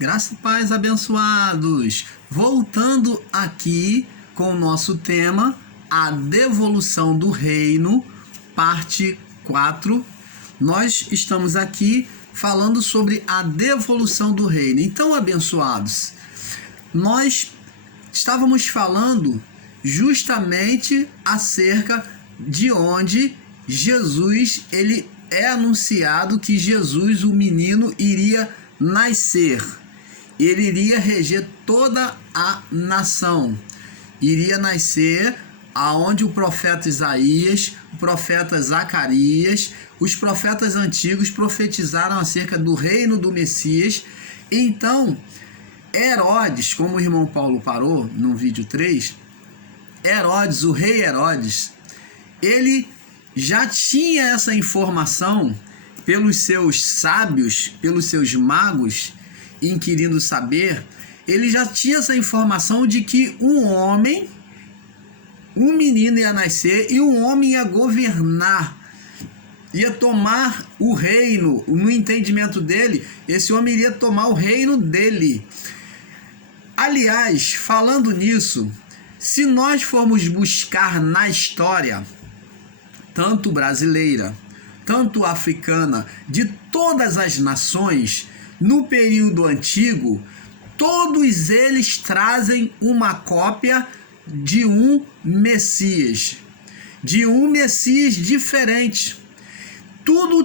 Graça e paz, abençoados! Voltando aqui com o nosso tema, a devolução do reino, parte 4. Nós estamos aqui falando sobre a devolução do reino. Então, abençoados, nós estávamos falando justamente acerca de onde Jesus, ele é anunciado que Jesus, o menino, iria nascer. Ele iria reger toda a nação. Iria nascer aonde o profeta Isaías, o profeta Zacarias, os profetas antigos profetizaram acerca do reino do Messias. Então, Herodes, como o irmão Paulo parou no vídeo 3, Herodes, o rei Herodes, ele já tinha essa informação pelos seus sábios, pelos seus magos, inquirindo saber. Ele já tinha essa informação de que um menino ia nascer e um homem ia governar, ia tomar o reino. No entendimento dele, esse homem iria tomar o reino dele. Aliás, falando nisso, se nós formos buscar na história, tanto brasileira, tanto africana, de todas as nações, no período antigo, todos eles trazem uma cópia de um Messias diferente, tudo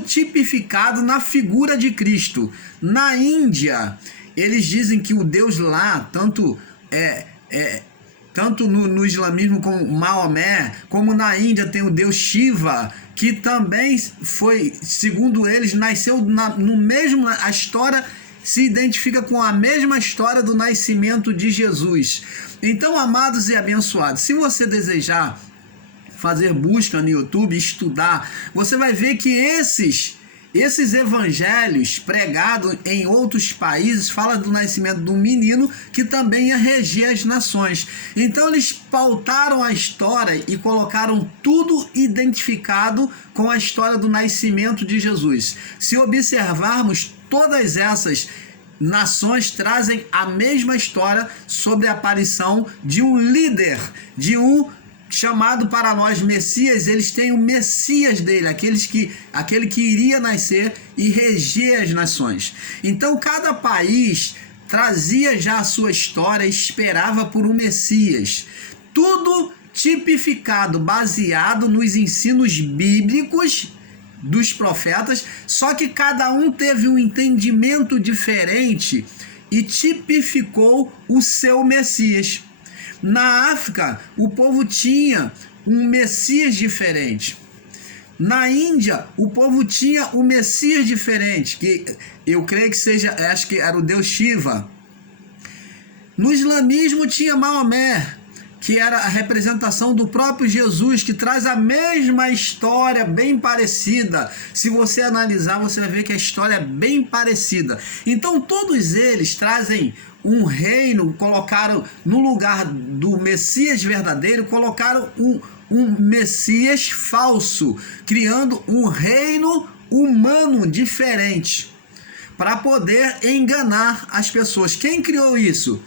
tipificado na figura de Cristo. Na Índia, eles dizem que o Deus lá, tanto no islamismo como Maomé, como na Índia tem o Deus Shiva, que também foi, segundo eles, nasceu no mesmo, a história se identifica com a mesma história do nascimento de Jesus. Então, amados e abençoados, se você desejar fazer busca no YouTube, estudar, você vai ver que esses evangelhos pregados em outros países falam do nascimento do menino que também ia reger as nações. Então eles pautaram a história e colocaram tudo identificado com a história do nascimento de Jesus. Se observarmos, todas essas nações trazem a mesma história sobre a aparição de um líder, de um chamado para nós Messias. Eles têm o Messias dele, aquele que iria nascer e reger as nações. Então cada país trazia já a sua história e esperava por um Messias. Tudo tipificado, baseado nos ensinos bíblicos dos profetas, só que cada um teve um entendimento diferente e tipificou o seu Messias. Na África, o povo tinha um Messias diferente. Na Índia, o povo tinha um Messias diferente, que eu creio que seja, acho que era o Deus Shiva. No islamismo tinha Maomé, que era a representação do próprio Jesus, que traz a mesma história, bem parecida. Se você analisar, você vai ver que a história é bem parecida. Então, todos eles trazem um reino, colocaram no lugar do Messias verdadeiro, colocaram um Messias falso, criando um reino humano diferente, para poder enganar as pessoas. Quem criou isso?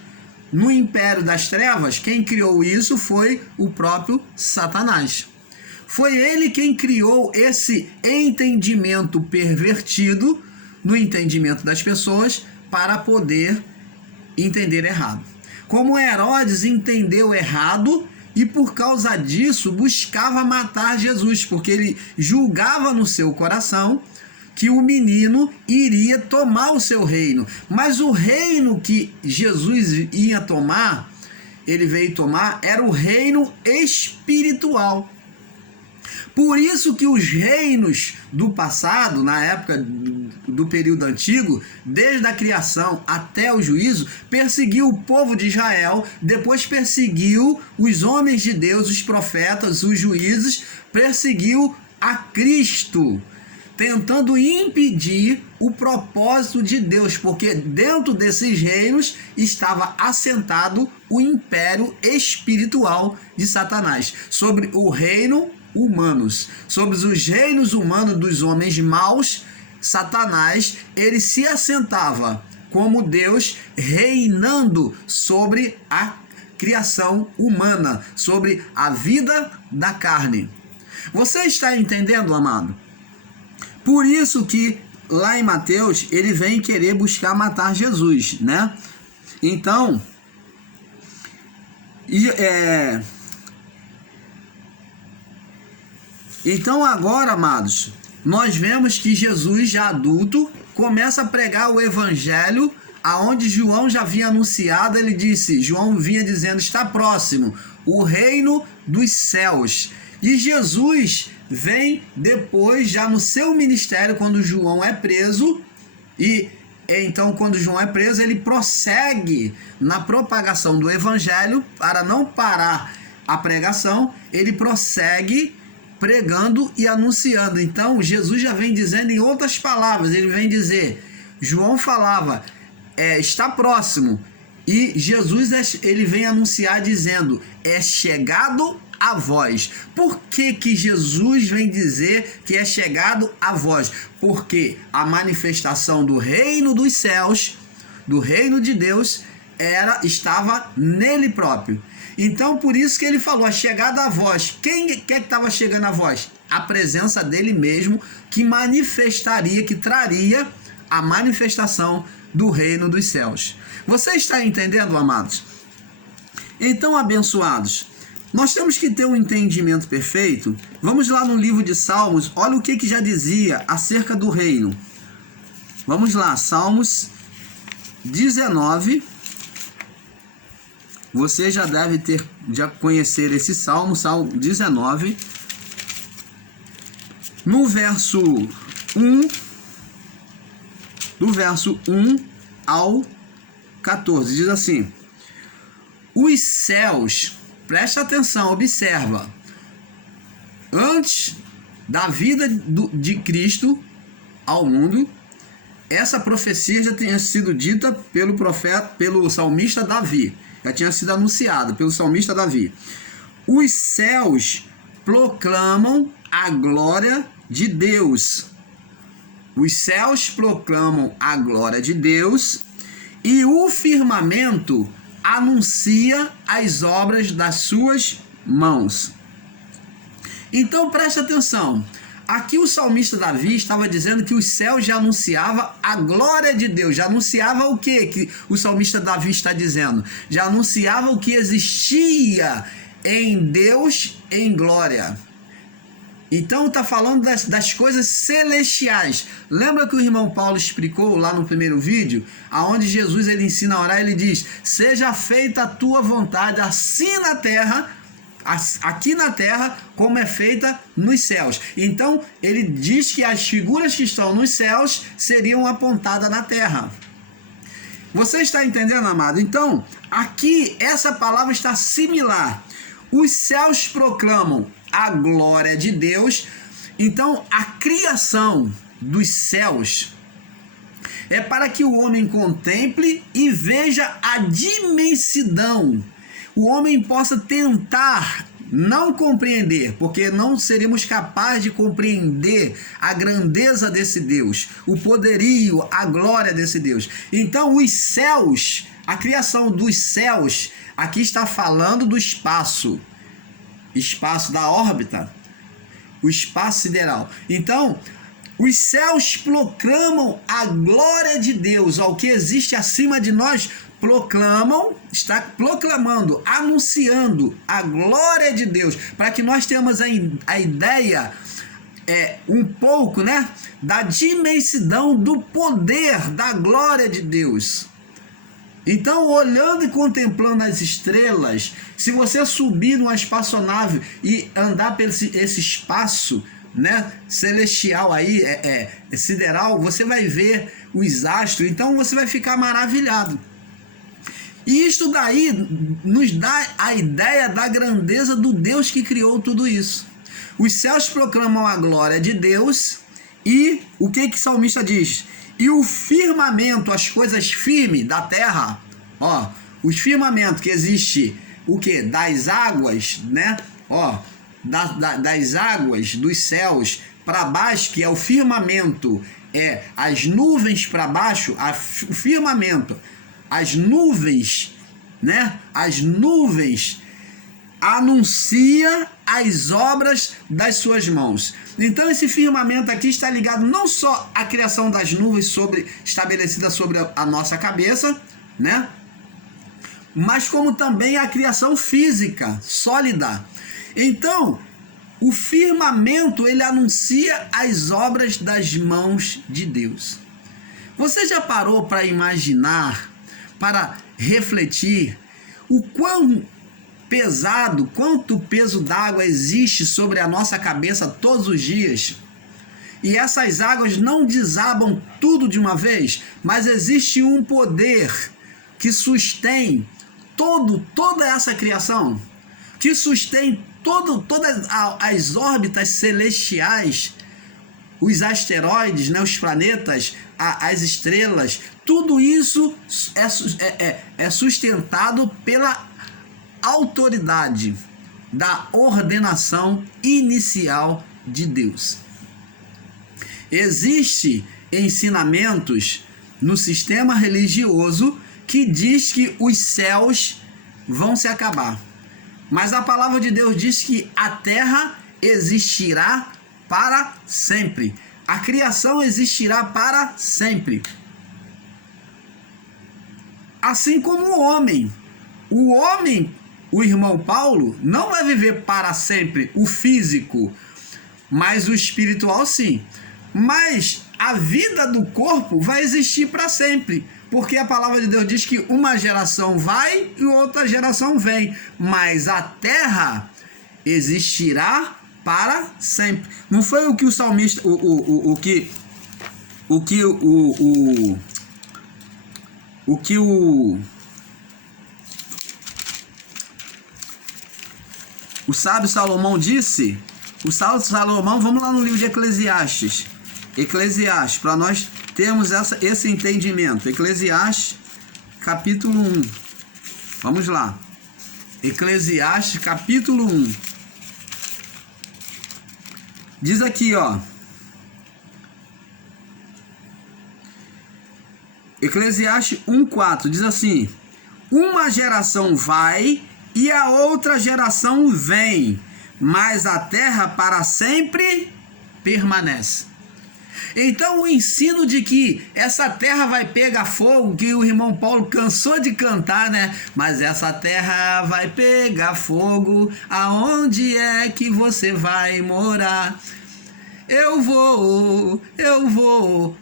No Império das Trevas, quem criou isso foi o próprio Satanás. Foi ele quem criou esse entendimento pervertido no entendimento das pessoas para poder entender errado. Como Herodes entendeu errado e por causa disso buscava matar Jesus, porque ele julgava no seu coração que o menino iria tomar o seu reino. Mas o reino que Jesus ia tomar, ele veio tomar, era o reino espiritual. Por isso que os reinos do passado, na época do período antigo, desde a criação até o juízo, perseguiu o povo de Israel, depois perseguiu os homens de Deus, os profetas, os juízes, perseguiu a Cristo, tentando impedir o propósito de Deus, porque dentro desses reinos estava assentado o império espiritual de Satanás, sobre o reino humanos, sobre os reinos humanos dos homens maus. Satanás, ele se assentava como Deus, reinando sobre a criação humana, sobre a vida da carne. Você está entendendo, amado? Por isso que lá em Mateus, ele vem querer buscar matar Jesus, né? Então, então agora, amados, nós vemos que Jesus, já adulto, começa a pregar o evangelho, aonde João já havia anunciado. Ele disse, João vinha dizendo, está próximo o reino dos céus. E Jesus vem depois, já no seu ministério, quando João é preso, e então quando João é preso, ele prossegue na propagação do evangelho, para não parar a pregação, ele prossegue pregando e anunciando. Então Jesus já vem dizendo, em outras palavras, ele vem dizer, João falava, está próximo, e Jesus ele vem anunciar dizendo, é chegado a vós. Por que que Jesus vem dizer que é chegado a vós? Porque a manifestação do reino dos céus, do reino de Deus, estava nele próprio. Então, por isso que ele falou, a chegada a vós. Quem que estava chegando a vós? A presença dele mesmo, que manifestaria, que traria a manifestação do reino dos céus. Você está entendendo, amados? Então, abençoados, nós temos que ter um entendimento perfeito. Vamos lá no livro de Salmos, olha o que já dizia acerca do reino. Vamos lá, Salmos 19. Você já deve conhecer esse Salmo 19. No verso 1, do verso 1 ao 14, diz assim: os céus, presta atenção, observa, antes da vida de Cristo ao mundo, essa profecia já tinha sido dita pelo salmista Davi, já tinha sido anunciada pelo salmista Davi. Os céus proclamam a glória de Deus. Os céus proclamam a glória de Deus, e o firmamento anuncia as obras das suas mãos. Então preste atenção. Aqui o salmista Davi estava dizendo que os céus já anunciavam a glória de Deus. Já anunciava o que o salmista Davi está dizendo? Já anunciava o que existia em Deus em glória. Então está falando das coisas celestiais. Lembra que o irmão Paulo explicou lá no primeiro vídeo, aonde Jesus ele ensina a orar, ele diz: seja feita a tua vontade, assim na terra, aqui na terra, como é feita nos céus. Então ele diz que as figuras que estão nos céus seriam apontadas na terra. Você está entendendo, amado? Então aqui essa palavra está similar. Os céus proclamam a glória de Deus. Então a criação dos céus é para que o homem contemple e veja a imensidão. O homem possa tentar não compreender, porque não seríamos capazes de compreender a grandeza desse Deus, o poderio, a glória desse Deus. Então os céus, a criação dos céus, aqui está falando do espaço da órbita, o espaço sideral. Então, os céus proclamam a glória de Deus, ao que existe acima de nós, está proclamando, anunciando a glória de Deus, para que nós tenhamos a ideia, um pouco, né, da imensidão do poder, da glória de Deus. Então, olhando e contemplando as estrelas, se você subir numa espaçonave e andar por esse espaço, né, celestial aí, sideral, você vai ver os astros, então você vai ficar maravilhado. E isto daí nos dá a ideia da grandeza do Deus que criou tudo isso. Os céus proclamam a glória de Deus, e o que o salmista diz? E o firmamento, as coisas firmes da terra, os firmamentos que existe, o que? Das águas, né? Das águas dos céus, para baixo, que é o firmamento, as nuvens para baixo, o firmamento, as nuvens, né? As nuvens anuncia as obras das suas mãos. Então esse firmamento aqui está ligado não só à criação das nuvens estabelecida sobre a nossa cabeça, né? Mas como também a criação física, sólida. Então, o firmamento, ele anuncia as obras das mãos de Deus. Você já parou para imaginar, para refletir o quão pesado, quanto peso d'água existe sobre a nossa cabeça todos os dias? E essas águas não desabam tudo de uma vez, mas existe um poder que sustém toda essa criação, que sustém todas as órbitas celestiais, os asteroides, né, os planetas, as estrelas, tudo isso é sustentado pela autoridade da ordenação inicial de Deus. Existem ensinamentos no sistema religioso que diz que os céus vão se acabar. Mas a palavra de Deus diz que a terra existirá para sempre. A criação existirá para sempre. Assim como o homem. O irmão Paulo, não vai viver para sempre o físico, mas o espiritual sim. Mas a vida do corpo vai existir para sempre. Porque a palavra de Deus diz que uma geração vai e outra geração vem, mas a terra existirá para sempre. Não foi o que o salmista, o sábio Salomão disse? O sábio Salomão, vamos lá no livro de Eclesiastes, para nós termos esse entendimento. Eclesiastes, capítulo 1. Vamos lá. Eclesiastes, capítulo 1. Diz aqui, ó. Eclesiastes 1:4 diz assim: uma geração vai e a outra geração vem, mas a terra para sempre permanece. Então o ensino de que essa terra vai pegar fogo, que o irmão Paulo cansou de cantar, né? Mas essa terra vai pegar fogo, aonde é que você vai morar? Eu vou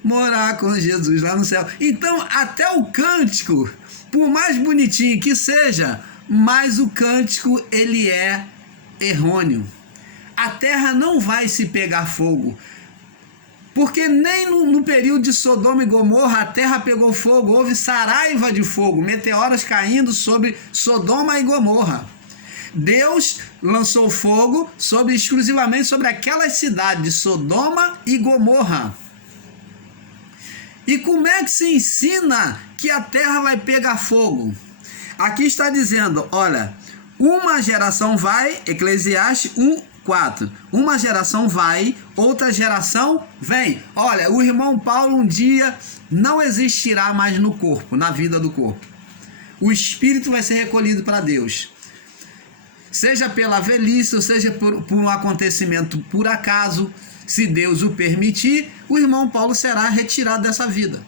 morar com Jesus lá no céu. Então até o cântico, por mais bonitinho que seja, mas o cântico ele é errôneo. A terra não vai se pegar fogo. Porque nem no período de Sodoma e Gomorra a terra pegou fogo, houve saraiva de fogo, meteoros caindo sobre Sodoma e Gomorra. Deus lançou fogo exclusivamente sobre aquela cidade de Sodoma e Gomorra. E como é que se ensina que a terra vai pegar fogo? Aqui está dizendo, olha, uma geração vai, Eclesiastes 1:4. Uma geração vai, outra geração vem. Olha, o irmão Paulo um dia não existirá mais no corpo, na vida do corpo. O espírito vai ser recolhido para Deus. Seja pela velhice, ou seja por um acontecimento por acaso, se Deus o permitir, o irmão Paulo será retirado dessa vida.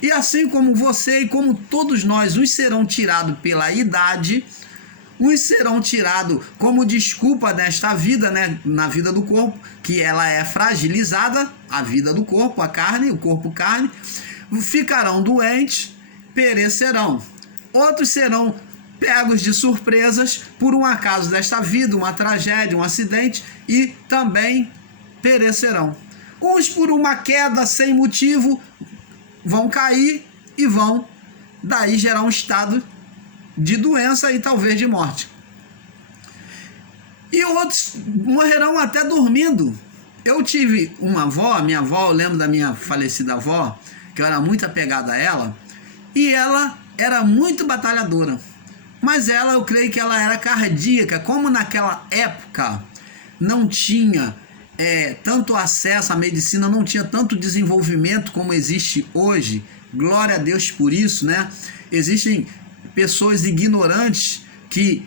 E assim como você e como todos nós, uns serão tirados pela idade, uns serão tirados como desculpa nesta vida, né, na vida do corpo, que ela é fragilizada, a vida do corpo, a carne, o corpo carne, ficarão doentes, perecerão. Outros serão pegos de surpresas por um acaso desta vida, uma tragédia, um acidente, e também perecerão. Uns por uma queda sem motivo vão cair e vão daí gerar um estado de doença e talvez de morte. E outros morrerão até dormindo. Eu tive uma avó, minha avó, eu lembro da minha falecida avó, que eu era muito apegada a ela, e ela era muito batalhadora. Mas ela, eu creio que ela era cardíaca, como naquela época não tinha tanto acesso à medicina, não tinha tanto desenvolvimento como existe hoje. Glória a Deus por isso, né? Existem pessoas ignorantes que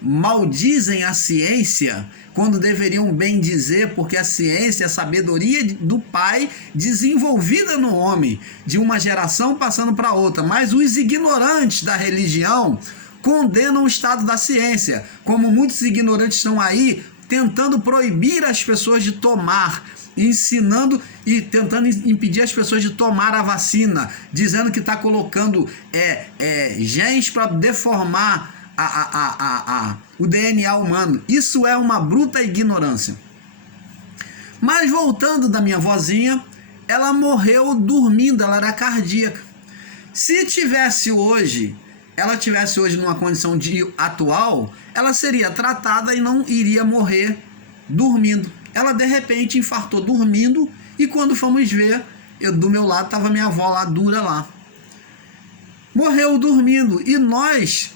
maldizem a ciência quando deveriam bem dizer, porque a ciência é a sabedoria do Pai desenvolvida no homem, de uma geração passando para outra. Mas os ignorantes da religião condenam o estado da ciência, como muitos ignorantes estão aí tentando proibir as pessoas de tomar, ensinando e tentando impedir as pessoas de tomar a vacina, dizendo que está colocando genes para deformar o DNA humano. Isso é uma bruta ignorância. Mas voltando da minha vozinha, ela morreu dormindo, ela era cardíaca. Se ela tivesse hoje numa condição atual, ela seria tratada e não iria morrer dormindo. Ela de repente infartou dormindo e quando fomos ver, do meu lado estava minha avó lá, dura lá. Morreu dormindo e nós,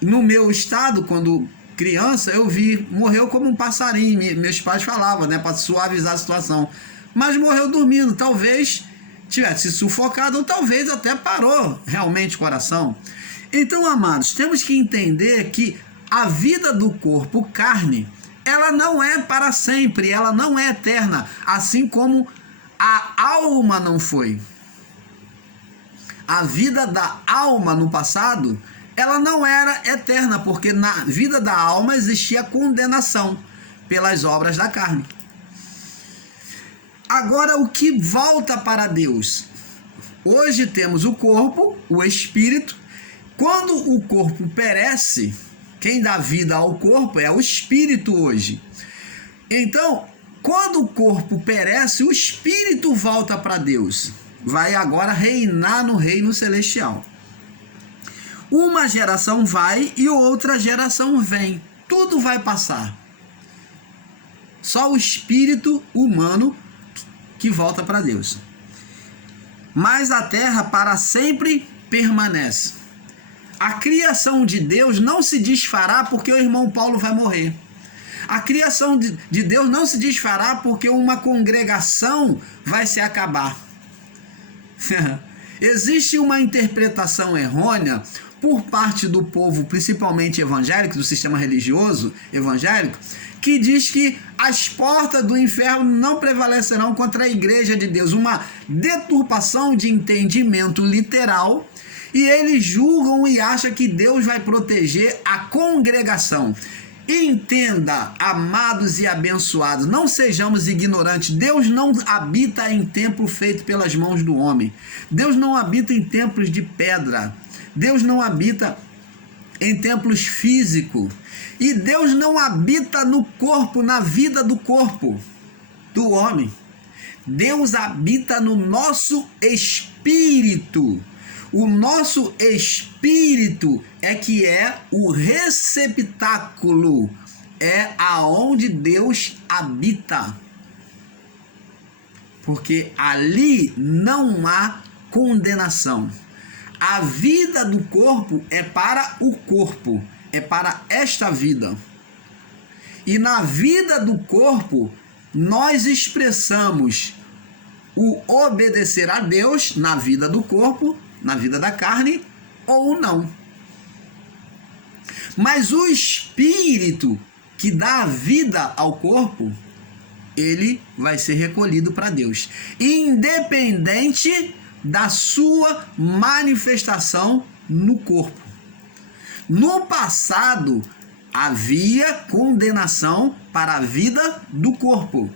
no meu estado, quando criança, eu vi, morreu como um passarinho, meus pais falavam, né, para suavizar a situação. Mas morreu dormindo, talvez tivesse sufocado ou talvez até parou realmente o coração. Então, amados, temos que entender que a vida do corpo, carne, ela não é para sempre, ela não é eterna, assim como a alma não foi. A vida da alma no passado, ela não era eterna, porque na vida da alma existia condenação pelas obras da carne. Agora, o que volta para Deus? Hoje temos o corpo, o espírito. Quando o corpo perece, quem dá vida ao corpo é o espírito hoje. Então, quando o corpo perece, o espírito volta para Deus. Vai agora reinar no reino celestial. Uma geração vai e outra geração vem. Tudo vai passar. Só o espírito humano que volta para Deus. Mas a terra para sempre permanece. A criação de Deus não se desfará porque o irmão Paulo vai morrer. A criação de Deus não se desfará porque uma congregação vai se acabar. Existe uma interpretação errônea por parte do povo, principalmente evangélico, do sistema religioso evangélico, que diz que as portas do inferno não prevalecerão contra a igreja de Deus. Uma deturpação de entendimento literal. E eles julgam e acham que Deus vai proteger a congregação. Entenda, amados e abençoados, não sejamos ignorantes. Deus não habita em templo feito pelas mãos do homem. Deus não habita em templos de pedra. Deus não habita em templos físicos. E Deus não habita no corpo, na vida do corpo do homem. Deus habita no nosso espírito. O nosso espírito é que é o receptáculo, é aonde Deus habita. Porque ali não há condenação. A vida do corpo é para o corpo, é para esta vida. E na vida do corpo, nós expressamos o obedecer a Deus na vida do corpo, na vida da carne, ou não. Mas o espírito que dá a vida ao corpo, ele vai ser recolhido para Deus, independente da sua manifestação no corpo. No passado, havia condenação para a vida do corpo,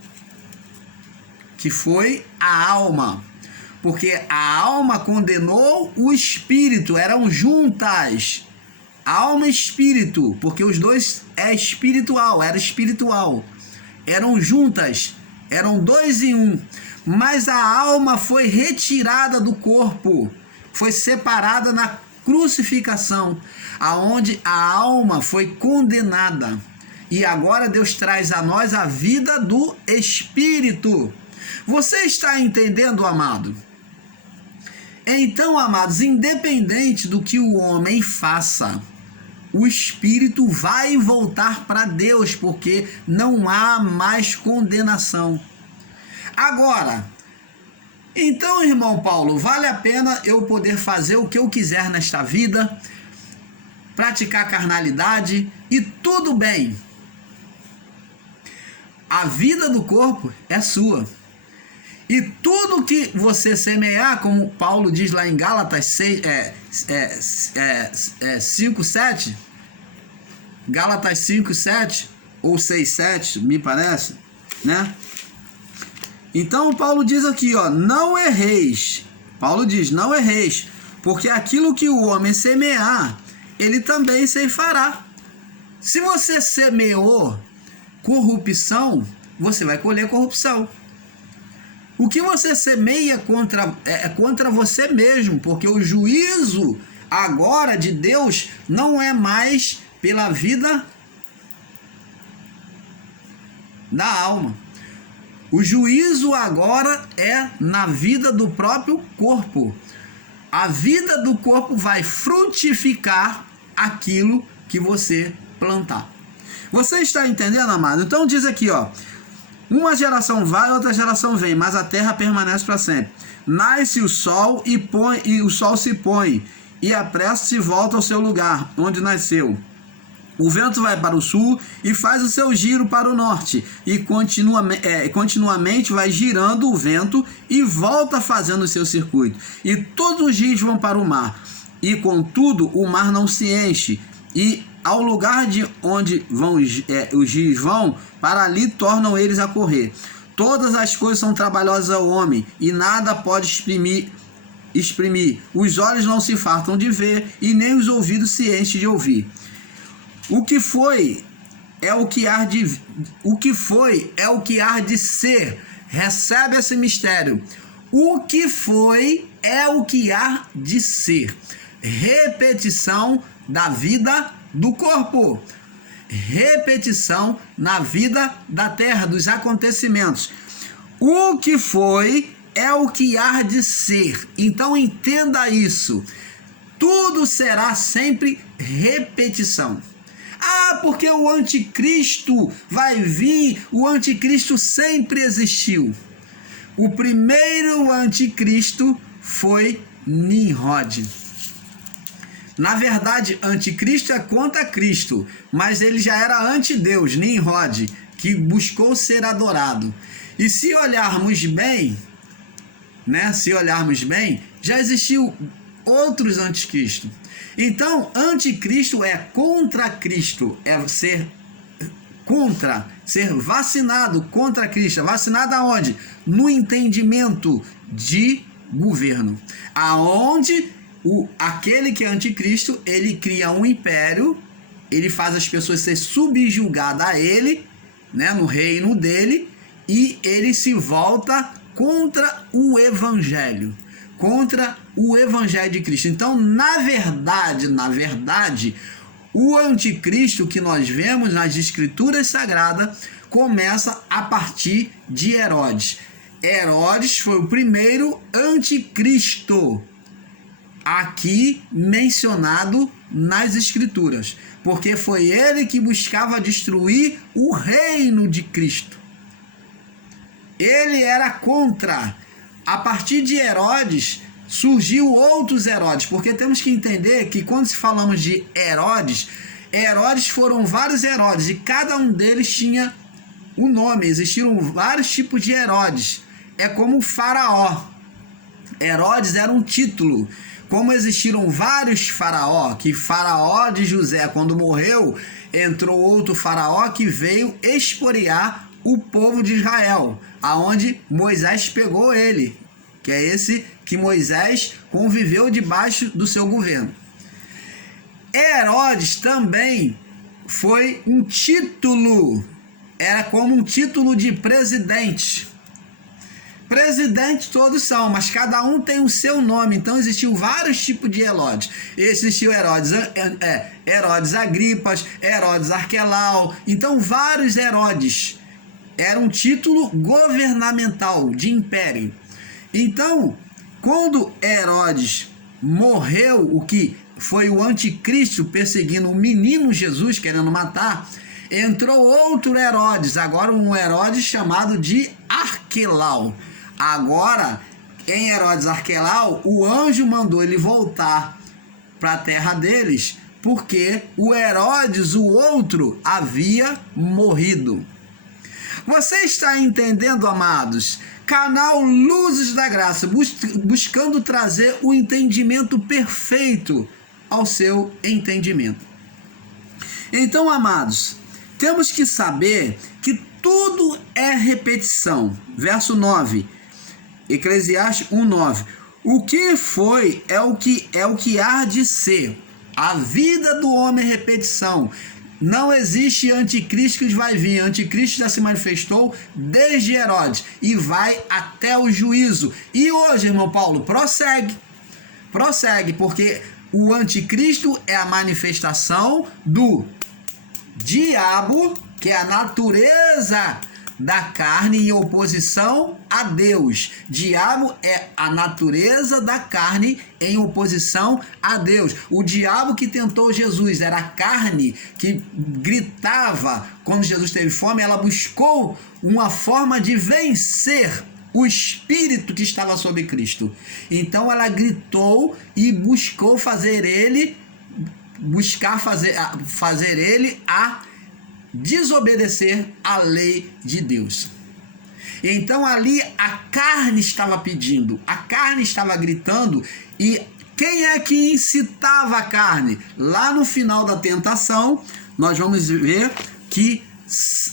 que foi a alma. Porque a alma condenou o espírito, eram juntas. Alma e espírito, porque os dois era espiritual. Eram juntas, eram dois em um. Mas a alma foi retirada do corpo, foi separada na crucificação, aonde a alma foi condenada. E agora Deus traz a nós a vida do espírito. Você está entendendo, amado? Então, amados, independente do que o homem faça, o espírito vai voltar para Deus, porque não há mais condenação. Agora, então, irmão Paulo, vale a pena eu poder fazer o que eu quiser nesta vida, praticar carnalidade e tudo bem. A vida do corpo é sua. E tudo que você semear, como Paulo diz lá em Gálatas 5:7, Gálatas 5:7 ou 6:7, me parece, né? Então Paulo diz aqui, ó, não erreis. Paulo diz, não erreis, porque aquilo que o homem semear, ele também ceifará. Se você semeou corrupção, você vai colher corrupção. O que você semeia é contra você mesmo, porque o juízo agora de Deus não é mais pela vida da alma. O juízo agora é na vida do próprio corpo. A vida do corpo vai frutificar aquilo que você plantar. Você está entendendo, amado? Então diz aqui, ó. Uma geração vai, outra geração vem, mas a terra permanece para sempre. Nasce o sol e o sol se põe, e a pressa se volta ao seu lugar, onde nasceu. O vento vai para o sul e faz o seu giro para o norte, e continuamente vai girando o vento e volta fazendo o seu circuito. E todos os rios vão para o mar, e contudo o mar não se enche, e ao lugar de onde os rios vão, para ali tornam eles a correr. Todas as coisas são trabalhosas ao homem, e nada pode exprimir. Os olhos não se fartam de ver, e nem os ouvidos se enchem de ouvir. O que foi é o que há de ser. Recebe esse mistério. O que foi é o que há de ser. Repetição da vida do corpo. Repetição na vida da terra, dos acontecimentos. O que foi é o que há de ser. Então entenda isso. Tudo será sempre repetição. Ah, porque o anticristo vai vir, o anticristo sempre existiu. O primeiro anticristo foi Nimrod. Na verdade, anticristo é contra Cristo, mas ele já era antideus, Nimrod, que buscou ser adorado. E se olharmos bem, já existiu outros anticristos. Então, anticristo é contra Cristo, é ser vacinado contra Cristo. Vacinado aonde? No entendimento de governo. Aonde aquele que é anticristo, ele cria um império, ele faz as pessoas ser subjugadas a ele, né, no reino dele, e ele se volta contra o evangelho. Contra o evangelho de Cristo. Então, na verdade, o anticristo que nós vemos nas escrituras sagradas começa a partir de Herodes. Herodes foi o primeiro anticristo aqui mencionado nas escrituras, porque foi ele que buscava destruir o reino de Cristo. Ele era contra. A partir de Herodes, surgiu outros Herodes, porque temos que entender que quando se falamos de Herodes foram vários Herodes, e cada um deles tinha um nome, existiram vários tipos de Herodes. É como o faraó. Herodes era um título. Como existiram vários faraó, que faraó de José, quando morreu, entrou outro faraó que veio expoliar o povo de Israel, aonde Moisés pegou ele, que é esse que Moisés conviveu debaixo do seu governo. Herodes também foi um título, era como um título de presidente. Presidente todos são, mas cada um tem o seu nome. Então existiam vários tipos de Herodes. Existiu Herodes Agripas, Herodes Arquelau. Então vários Herodes. Era um título governamental de império. Então, quando Herodes morreu, o que foi o anticristo perseguindo o menino Jesus, querendo matar, entrou outro Herodes, agora um Herodes chamado de Arquelau. Agora, em Herodes Arquelau, o anjo mandou ele voltar para a terra deles, porque o Herodes, o outro, havia morrido. Você está entendendo, amados? Canal Luzes da Graça, buscando trazer o entendimento perfeito ao seu entendimento. Então, amados, temos que saber que tudo é repetição. Verso 9, Eclesiastes 1:9. O que foi é o que há de ser. A vida do homem é repetição. Não existe anticristo que vai vir. Anticristo já se manifestou desde Herodes e vai até o juízo. E hoje, irmão Paulo, prossegue, porque o anticristo é a manifestação do diabo, que é a natureza da carne em oposição a Deus. Diabo é a natureza da carne em oposição a Deus. O diabo que tentou Jesus era a carne que gritava quando Jesus teve fome. Ela buscou uma forma de vencer o espírito que estava sobre Cristo. Então ela gritou e buscou fazer ele desobedecer à lei de Deus. Então ali a carne estava pedindo, a carne estava gritando, e quem é que incitava a carne? Lá no final da tentação, nós vamos ver que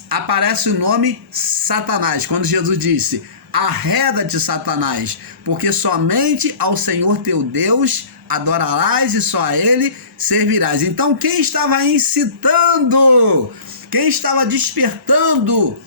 aparece o nome Satanás, quando Jesus disse: arreda-te, Satanás, porque somente ao Senhor teu Deus adorarás e só a Ele servirás. Então quem estava incitando? Quem estava despertando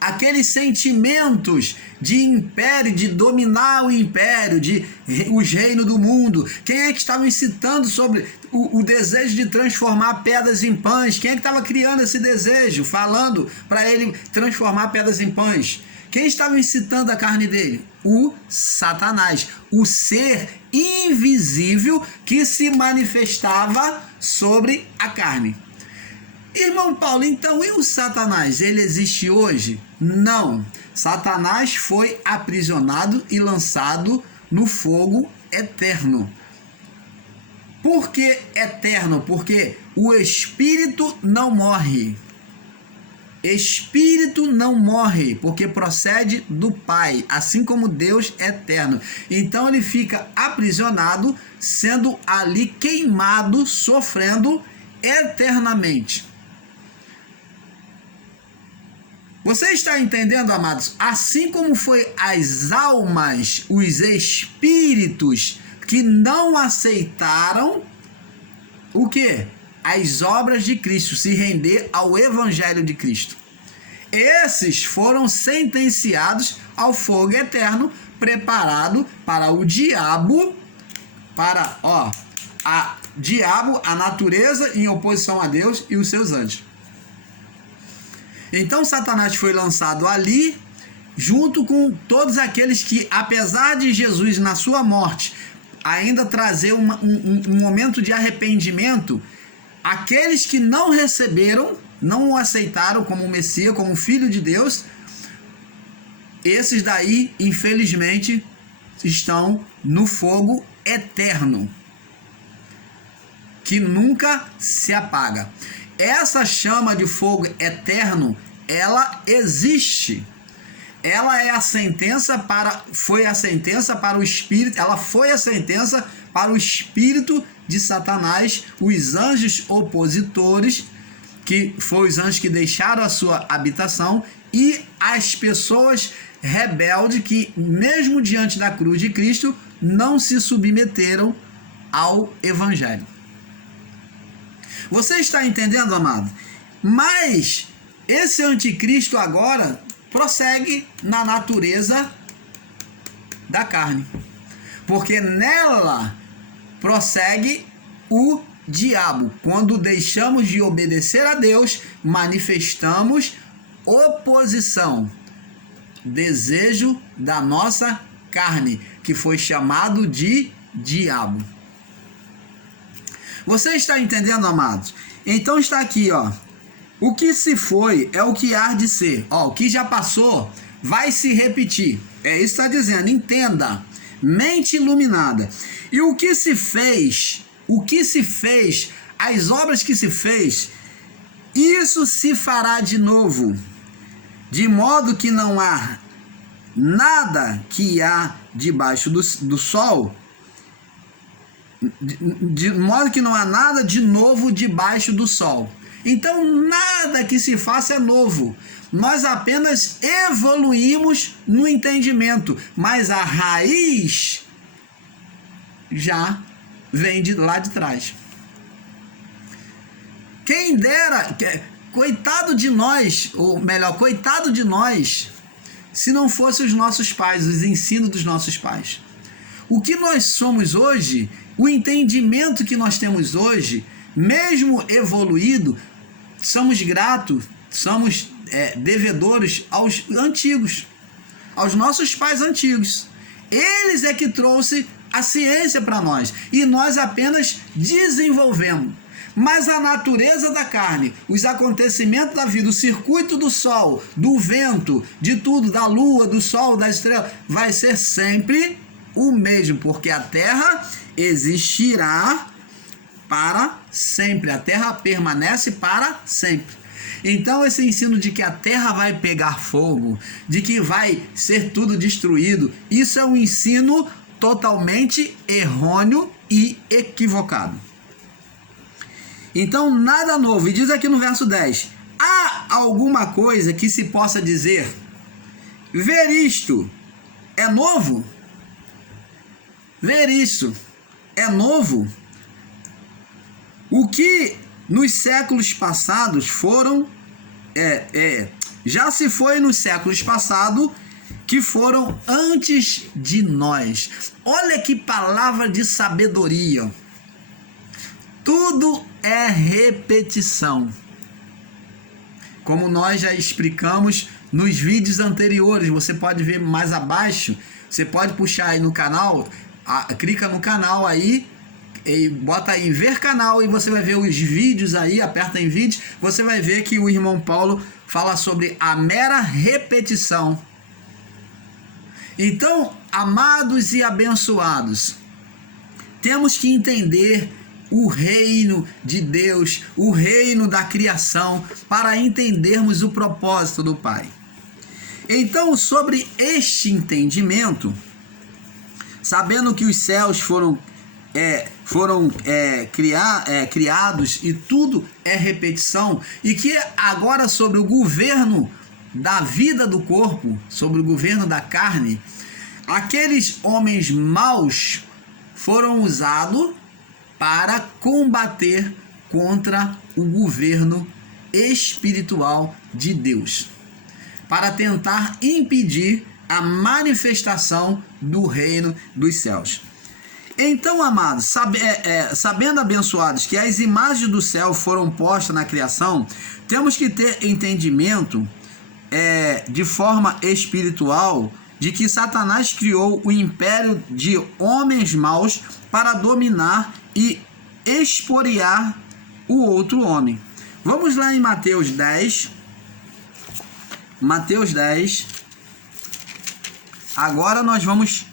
aqueles sentimentos de império, de dominar o império, de os reinos do mundo? Quem é que estava incitando sobre o desejo de transformar pedras em pães? Quem é que estava criando esse desejo, falando para ele transformar pedras em pães? Quem estava incitando a carne dele? O Satanás, o ser invisível que se manifestava sobre a carne. Irmão Paulo, então e o Satanás? Ele existe hoje? Não. Satanás foi aprisionado e lançado no fogo eterno. Por que eterno? Porque o espírito não morre. Espírito não morre, porque procede do Pai, assim como Deus é eterno. Então ele fica aprisionado, sendo ali queimado, sofrendo eternamente. Você está entendendo, amados? Assim como foi as almas, os espíritos que não aceitaram o quê? As obras de Cristo, se render ao Evangelho de Cristo. Esses foram sentenciados ao fogo eterno, preparado para o diabo, a natureza em oposição a Deus e os seus anjos. Então Satanás foi lançado ali, junto com todos aqueles que, apesar de Jesus na sua morte ainda trazer um momento de arrependimento, aqueles que não receberam, não o aceitaram como Messias, como Filho de Deus, esses daí, infelizmente, estão no fogo eterno, que nunca se apaga. Essa chama de fogo eterno, ela existe. Ela é a sentença foi a sentença para o espírito, ela foi a sentença para o espírito de Satanás, os anjos opositores, que foram os anjos que deixaram a sua habitação, e as pessoas rebeldes que, mesmo diante da cruz de Cristo, não se submeteram ao Evangelho. Você está entendendo, amado? Mas esse anticristo agora prossegue na natureza da carne, porque nela prossegue o diabo. Quando deixamos de obedecer a Deus, manifestamos oposição, desejo da nossa carne, que foi chamado de diabo. Você está entendendo, amados? Então está aqui, ó. O que se foi é o que há de ser. Ó, o que já passou vai se repetir. É isso que está dizendo. Entenda. Mente iluminada. E o que se fez, as obras que se fez, isso se fará de novo. De modo que não há nada que há debaixo do sol. De modo que não há nada de novo debaixo do sol. Então nada que se faça é novo. Nós apenas evoluímos no entendimento, mas a raiz já vem de lá de trás. Quem dera, coitado de nós, ou melhor, coitado de nós, se não fossem os nossos pais, os ensinos dos nossos pais. O que nós somos hoje, o entendimento que nós temos hoje, mesmo evoluído, somos gratos, somos devedores aos antigos, aos nossos pais antigos. Eles é que trouxe a ciência para nós e nós apenas desenvolvemos. Mas a natureza da carne, os acontecimentos da vida, o circuito do sol, do vento, de tudo, da lua, do sol, das estrelas, vai ser sempre o mesmo, porque a terra existirá para sempre. A terra permanece para sempre. Então esse ensino de que a terra vai pegar fogo, de que vai ser tudo destruído, isso é um ensino totalmente errôneo e equivocado. Então nada novo. E diz aqui no verso 10: há alguma coisa que se possa dizer, ver isto é novo? Ver isso é novo? O que nos séculos passados foram, já se foi nos séculos passados que foram antes de nós. Olha que palavra de sabedoria. Tudo é repetição. Como nós já explicamos nos vídeos anteriores, você pode ver mais abaixo, você pode puxar aí no canal, clica no canal aí, e bota aí em ver canal e você vai ver os vídeos aí, aperta em vídeos, você vai ver que o irmão Paulo fala sobre a mera repetição. Então, amados e abençoados, temos que entender o reino de Deus, o reino da criação, para entendermos o propósito do Pai. Então, sobre este entendimento, sabendo que os céus foram criados e tudo é repetição, e que agora sobre o governo da vida do corpo, sobre o governo da carne, aqueles homens maus foram usados para combater contra o governo espiritual de Deus, para tentar impedir a manifestação do reino dos céus. Então, amados, sabendo abençoados que as imagens do céu foram postas na criação, temos que ter entendimento de forma espiritual de que Satanás criou o império de homens maus para dominar e expoliar o outro homem. Vamos lá em Mateus 10. Mateus 10. Agora nós vamos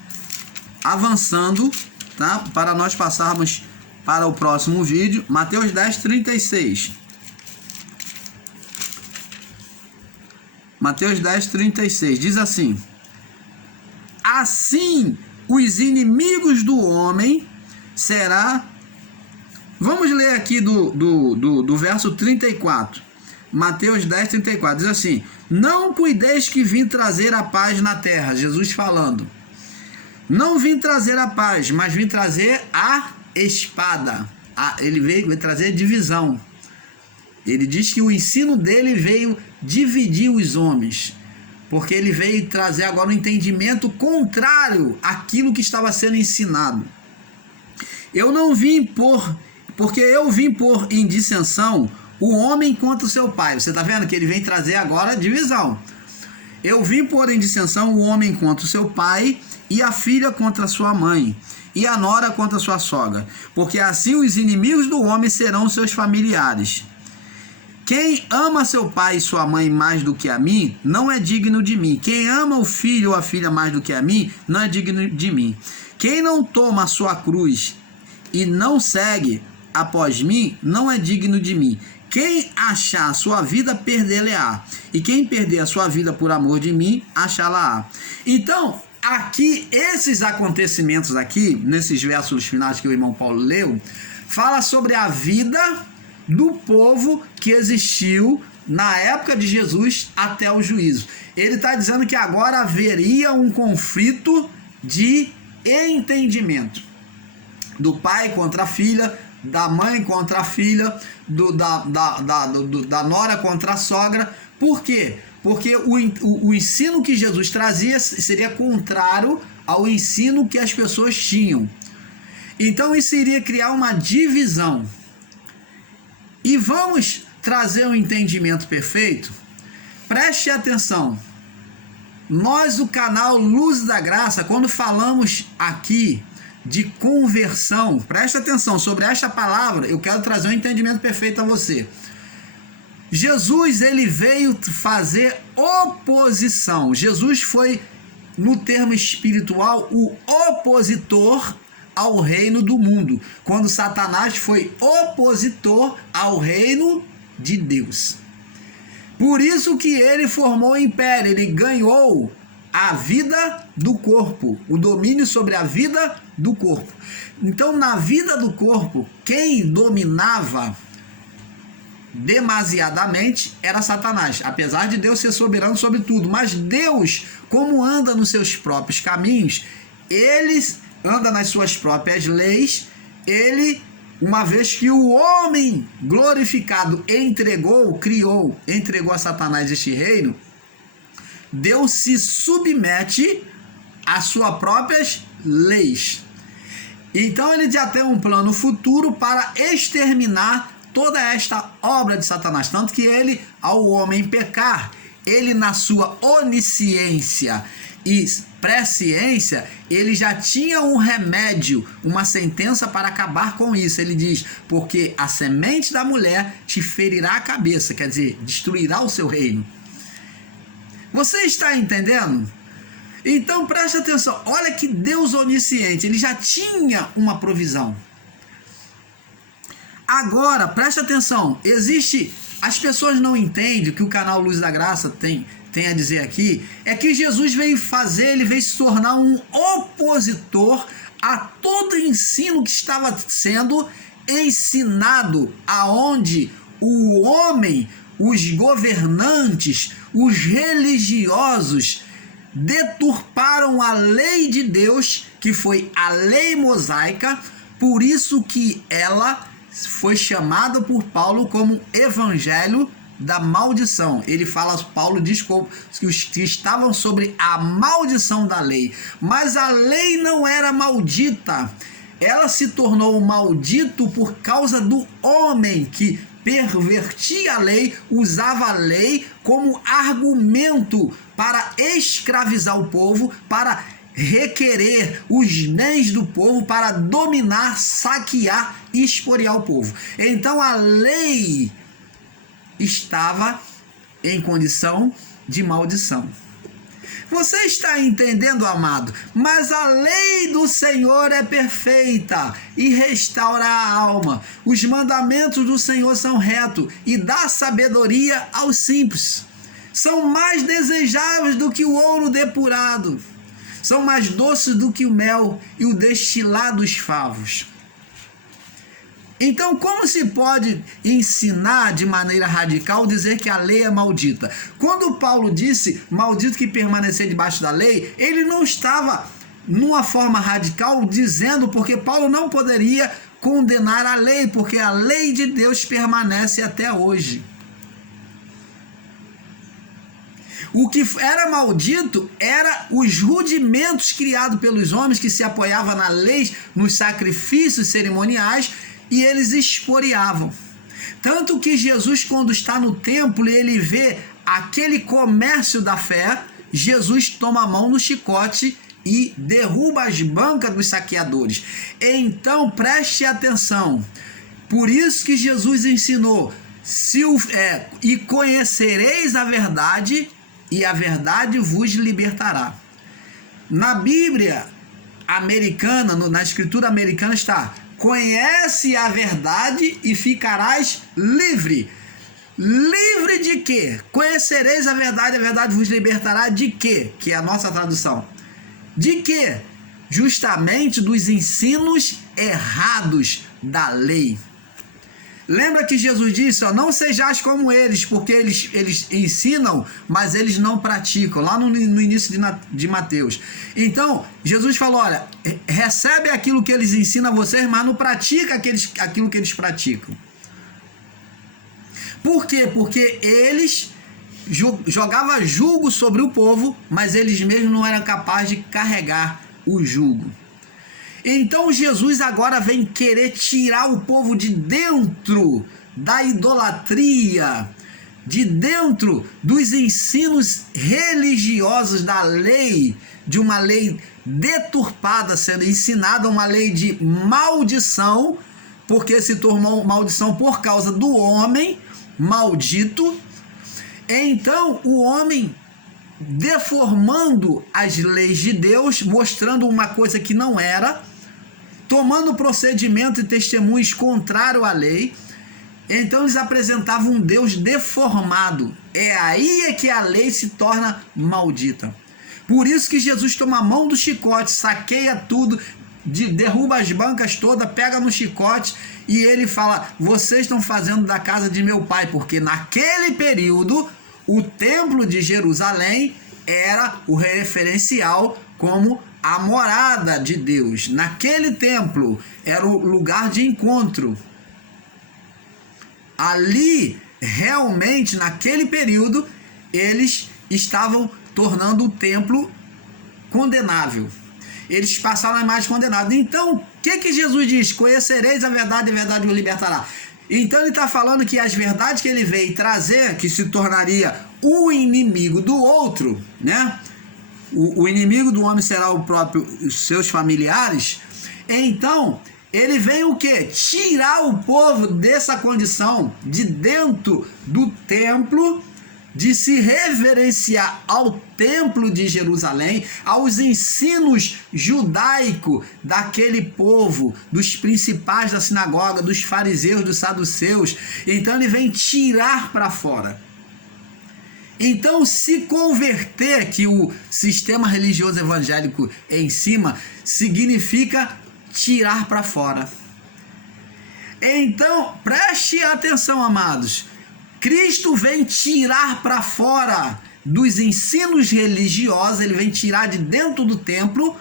avançando, tá? Para nós passarmos para o próximo vídeo. Mateus 10, 36. Mateus 10, 36. Diz assim: assim os inimigos do homem será... Vamos ler aqui do verso 34. Mateus 10, 34. Diz assim: não cuideis que vim trazer a paz na terra. Jesus falando. Não vim trazer a paz, mas vim trazer a espada. Ele veio trazer divisão. Ele diz que o ensino dele veio dividir os homens, porque ele veio trazer agora um entendimento contrário àquilo que estava sendo ensinado. Eu não vim porque eu vim pôr em dissensão o homem contra o seu pai. Você está vendo que ele vem trazer agora divisão. Eu vim pôr em dissensão o homem contra o seu pai, e a filha contra sua mãe, e a nora contra sua sogra, porque assim os inimigos do homem serão seus familiares. Quem ama seu pai e sua mãe mais do que a mim, não é digno de mim. Quem ama o filho ou a filha mais do que a mim, não é digno de mim. Quem não toma a sua cruz e não segue após mim, não é digno de mim. Quem achar a sua vida, perdê-la-á. E quem perder a sua vida por amor de mim, achá-la-á. Então, aqui, esses acontecimentos aqui, nesses versos finais que o irmão Paulo leu, fala sobre a vida do povo que existiu na época de Jesus até o juízo. Ele está dizendo que agora haveria um conflito de entendimento. Do pai contra a filha, da mãe contra a filha, da nora contra a sogra. Por quê? Porque o ensino que Jesus trazia seria contrário ao ensino que as pessoas tinham. Então isso iria criar uma divisão. E vamos trazer um entendimento perfeito? Preste atenção. Nós, o canal Luz da Graça, quando falamos aqui de conversão, preste atenção sobre esta palavra, eu quero trazer um entendimento perfeito a você. Jesus, ele veio fazer oposição. Jesus foi, no termo espiritual, o opositor ao reino do mundo, quando Satanás foi opositor ao reino de Deus. Por isso que ele formou o império, ele ganhou a vida do corpo, o domínio sobre a vida do corpo. Então, na vida do corpo, quem dominava demasiadamente era Satanás, apesar de Deus ser soberano sobre tudo. Mas Deus, como anda nos seus próprios caminhos, ele anda nas suas próprias leis. Ele, uma vez que o homem glorificado entregou a Satanás este reino, Deus se submete às suas próprias leis. Então ele já tem um plano futuro para exterminar toda esta obra de Satanás. Tanto que ele, ao homem pecar, ele na sua onisciência e presciência, ele já tinha um remédio, uma sentença para acabar com isso. Ele diz, porque a semente da mulher te ferirá a cabeça, quer dizer, destruirá o seu reino. Você está entendendo? Então preste atenção, olha que Deus onisciente, ele já tinha uma provisão. Agora, preste atenção, as pessoas não entendem o que o canal Luz da Graça tem a dizer aqui, é que Jesus veio se tornar um opositor a todo ensino que estava sendo ensinado, aonde o homem, os governantes, os religiosos deturparam a lei de Deus, que foi a lei mosaica. Por isso que ela foi chamada por Paulo como evangelho da maldição. Paulo diz que os que estavam sobre a maldição da lei, mas a lei não era maldita, ela se tornou maldito por causa do homem que pervertia a lei, usava a lei como argumento para escravizar o povo, para requerer os bens do povo, para dominar, saquear e expoliar o povo. Então a lei estava em condição de maldição. Você está entendendo, amado? Mas a lei do Senhor é perfeita e restaura a alma. Os mandamentos do Senhor são retos e dá sabedoria aos simples. São mais desejáveis do que o ouro depurado. São mais doces do que o mel e o destilado dos favos. Então, como se pode ensinar de maneira radical dizer que a lei é maldita? Quando Paulo disse maldito que permanecer debaixo da lei, ele não estava numa forma radical dizendo, porque Paulo não poderia condenar a lei, porque a lei de Deus permanece até hoje. O que era maldito era os rudimentos criados pelos homens que se apoiavam na lei, nos sacrifícios cerimoniais, e eles esporeavam. Tanto que Jesus, quando está no templo e ele vê aquele comércio da fé, Jesus toma a mão no chicote e derruba as bancas dos saqueadores. Então preste atenção. Por isso que Jesus ensinou: e conhecereis a verdade, e a verdade vos libertará. Na Bíblia americana, na escritura americana está: conhece a verdade e ficarás livre. Livre de quê? Conhecereis a verdade vos libertará de quê? Que é a nossa tradução. De quê? Justamente dos ensinos errados da lei. Lembra que Jesus disse: ó, não sejais como eles, porque eles ensinam, mas eles não praticam, lá no início de Mateus. Então, Jesus falou: olha, recebe aquilo que eles ensinam a vocês, mas não pratica aquilo que eles praticam. Por quê? Porque eles jogavam jugo sobre o povo, mas eles mesmos não eram capazes de carregar o jugo. Então Jesus agora vem querer tirar o povo de dentro da idolatria, de dentro dos ensinos religiosos da lei, de uma lei deturpada sendo ensinada, uma lei de maldição, porque se tornou maldição por causa do homem maldito. Então o homem deformando as leis de Deus, mostrando uma coisa que não era, tomando procedimento e testemunhos contrário à lei. Então eles apresentavam um Deus deformado. É aí que a lei se torna maldita. Por isso que Jesus toma a mão do chicote, saqueia tudo, derruba as bancas todas, pega no chicote e ele fala: vocês estão fazendo da casa de meu pai, porque naquele período o templo de Jerusalém era o referencial como a morada de Deus. Naquele templo era o lugar de encontro. Ali, realmente, naquele período, eles estavam tornando o templo condenável. Eles passaram a imagem condenada. Então, o que Jesus diz? Conhecereis a verdade e a verdade vos libertará. Então ele está falando que as verdades que ele veio trazer, que se tornaria o inimigo do outro, né? O inimigo do homem será o próprio, os seus familiares. Então, ele vem o quê? Tirar o povo dessa condição de dentro do templo, de se reverenciar ao templo de Jerusalém, aos ensinos judaicos daquele povo, dos principais da sinagoga, dos fariseus, dos saduceus. Então ele vem tirar para fora. Então, se converter, que o sistema religioso evangélico em cima, significa tirar para fora. Então, preste atenção, amados. Cristo vem tirar para fora dos ensinos religiosos, ele vem tirar de dentro do templo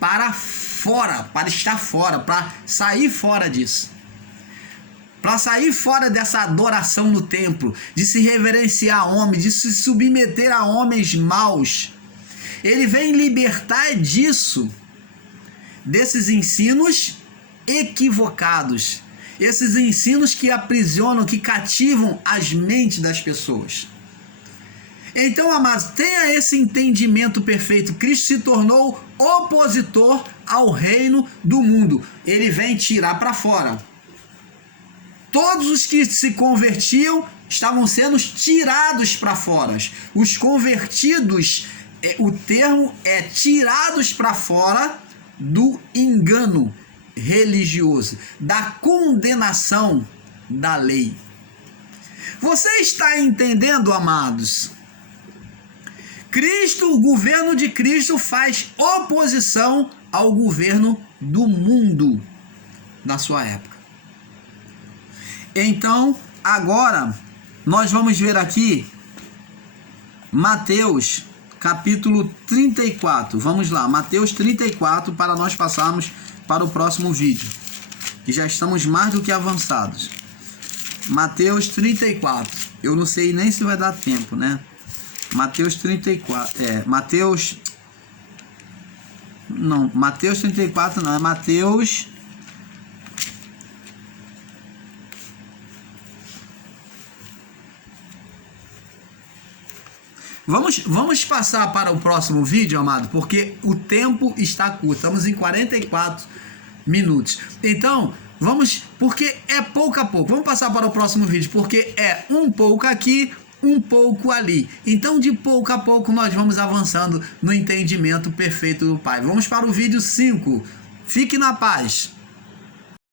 para fora, para estar fora, para sair fora disso. Para sair fora dessa adoração no templo, de se reverenciar a homens, de se submeter a homens maus. Ele vem libertar disso, desses ensinos equivocados, esses ensinos que aprisionam, que cativam as mentes das pessoas. Então, amados, tenha esse entendimento perfeito. Cristo se tornou opositor ao reino do mundo. Ele vem tirar para fora. Todos os que se convertiam estavam sendo tirados para fora. Os convertidos, o termo é tirados para fora do engano religioso, da condenação da lei. Você está entendendo, amados? Cristo, o governo de Cristo faz oposição ao governo do mundo da sua época. Então, agora, nós vamos ver aqui Mateus, capítulo 34. Vamos lá, Mateus 34, para nós passarmos para o próximo vídeo, que já estamos mais do que avançados. Mateus 34. Eu não sei nem se vai dar tempo, né? Mateus 34. Mateus 34 não, é Mateus... Vamos passar para o próximo vídeo, amado, porque o tempo está curto. Estamos em 44 minutos. Então, porque é pouco a pouco. Vamos passar para o próximo vídeo, porque é um pouco aqui, um pouco ali. Então, de pouco a pouco, nós vamos avançando no entendimento perfeito do Pai. Vamos para o vídeo 5. Fique na paz.